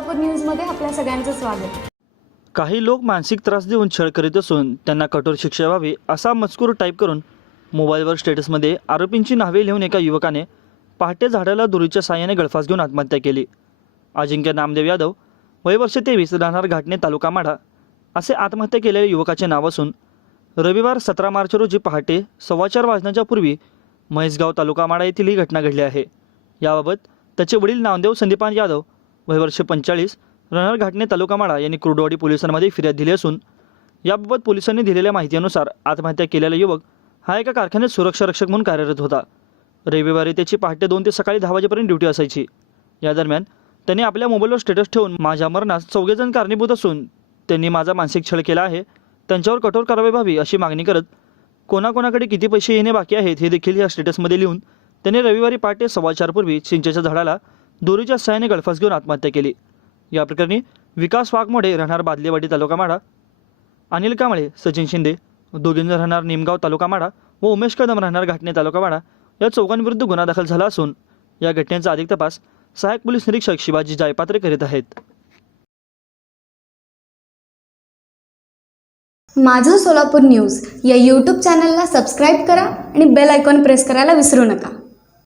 सोलापूर न्यूजमध्ये आपल्या सगळ्यांचं स्वागत। काही लोक मानसिक त्रास देऊन छळ करीत असून त्यांना कठोर शिक्षा व्हावी असा मजकूर टाईप करून मोबाईलवर स्टेटसमध्ये आरोपींची नावे लिहून एका युवकाने पहाटे झाडाला दोरीच्या साहाय्याने गळफास घेऊन आत्महत्या केली। अजिंक्य नामदेव यादव, वय वर्ष 23, राहणार घाटणे, तालुका माढा असे आत्महत्या केलेल्या युवकाचे नाव असून रविवार 17 मार्च रोजी पहाटे 4:15 वाजण्याच्या पूर्वी म्हैसगाव, तालुका माढा येथील ही घटना घडली आहे। याबाबत त्याचे वडील नामदेव संदीपान यादव, वय वर्ष 45, राहणार घाटणे, तालुका माढा यांनी कुर्डवाडी पोलिसांमध्ये फिर्याद दिली असून याबाबत पोलिसांनी दिलेल्या माहितीनुसार आत्महत्या केलेला युवक हा एका कारखान्यात सुरक्षा रक्षक म्हणून कार्यरत होता। रविवारी त्याची पहाटे 2 ते सकाळी 10 वाजेपर्यंत ड्युटी असायची। या दरम्यान त्यांनी आपल्या मोबाईलवर स्टेटस ठेवून माझ्या मरणास 4 जण कारणीभूत असून त्यांनी माझा मानसिक छळ केला आहे, त्यांच्यावर कठोर कारवाई व्हावी अशी मागणी करत कोणाकोणाकडे किती पैसे येणे बाकी आहेत हे देखील या स्टेटसमध्ये लिहून त्यांनी रविवारी पहाटे 4:15 पूर्वी चिंचेच्या झाडाला दोरीच्या साहाय्याने गळफास घेऊन आत्महत्या केली। या प्रकरणी विकास वाघमोडे, राहणार बादलेवाडी, तालुका माढा, अनिल कांबळे, सचिन शिंदे, दोघेजण राहणार निमगाव, तालुका माढा व उमेश कदम, राहणार घाटणे, तालुका माढा या चौघांविरुद्ध गुन्हा दाखल झाला असून या घटनेचा अधिक तपास सहाय्यक पोलीस निरीक्षक शिवाजी जायपात्रे करीत आहेत। माझं सोलापूर न्यूज या यूट्यूब चॅनलला सबस्क्राईब करा आणि बेल आयकॉन प्रेस करायला विसरू नका।